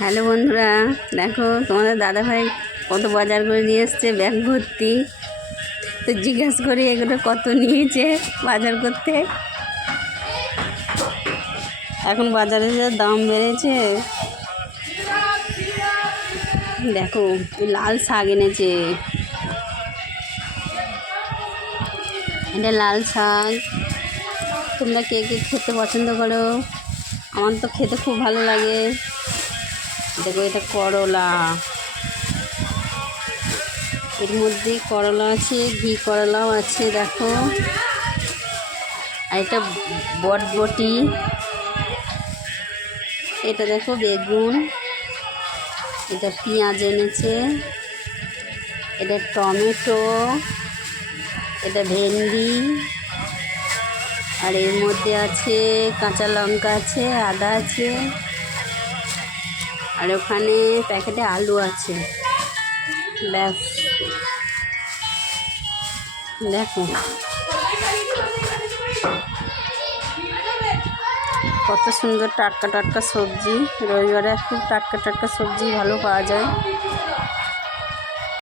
Hello বন্ধুরা, দেখো তোমাদের দাদাভাই কত বাজার করে নিয়ে এসছে, ব্যাগ ভর্তি। তো জিজ্ঞাসা করি এগুলো কত নিয়েছে বাজার করতে? এখন বাজারে যে দাম বেড়েছে, দেখো লাল শাক এনেছে। এটা লাল শাক। তোমরা কে কে খেতে পছন্দ করো? আমার তো খেতে খুব ভালো লাগে। দেখো, এটা করলা। এর মধ্যে করলা আছে, ঘি করলাও আছে, দেখো। আর এটা বটবটি। এটা দেখো, বেগুন। এটা পেঁয়াজ এনেছে। এটা টমেটো। এটা ভেন্ডি। আর এর মধ্যে আছে, কাঁচা লঙ্কা আছে, আদা আছে। আর ওখানে প্যাকেটে আলু আছে। ব্যাস। দেখো। কত সুন্দর টাটকা টাটকা সবজি। রবিবারে খুব টাটকা টাটকা সবজি ভালো পাওয়া যায়।